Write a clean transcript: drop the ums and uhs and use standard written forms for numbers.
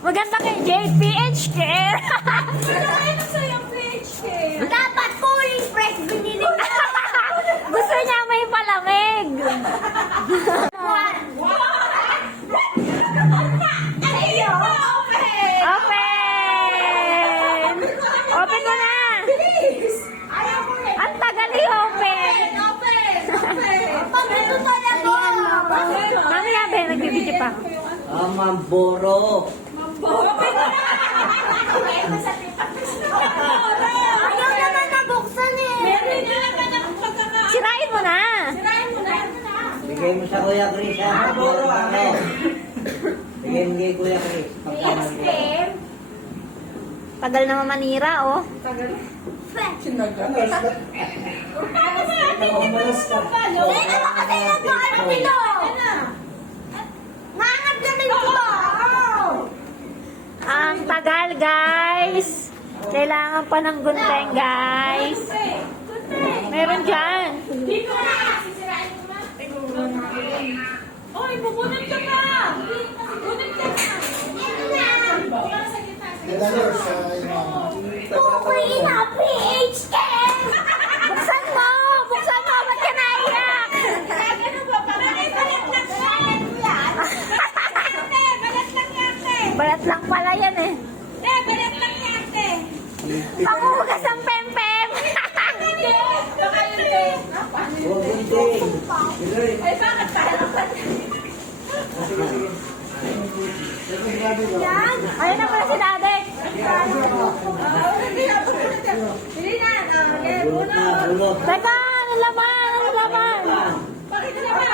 Maganda kay Jade, PH care. Ano sa'yo, PHK? Dapat cooling press binili ko. Gusto niya may palamig. Ayaw! Open! Open! Open mo na! Bilis! Ayaw ko eh! Ang tagal i-open! Open! Open! Pagkito talaga. Mamaya, be, nagbibidyo pa. Mamboro. Open na! Ayaw naman nabuksan eh. Meron na naman ang pagkaka... Sirain mo na! Sirain mo na! Bigay mo sa Kuya Chris, ha? Mamboro ako. Bigay mo kay Kuya Chris. PHK? Tagal naman manira, oh. Tagal. Sino ba kasi nagpaano nito? Nangat na rin ko ba? Ang tagal, guys. Kailangan pa ng gunting, guys. Meron dyan. Dito na! Sisirain mo na. Oy, bubunod ka pa! Bunod ka na! Wala sa gitna. Tukoy na PHK! Buksan mo! Buksan mo! Ba't ka naiyak? Ano ba? Parang may balat lang yan. Balat lang yan, te. Balat lang pala yan, eh. Te, balat lang yan, te. Pangugas ang pempem! Te, baka yun, te. Huwag gunting. Biloy. Ay, bakit tayo? Ayun na pala si Daddy. Hindi na. Okay, Bulot na, bulot. Teka, ano laman? Ano laman? Bakit naman?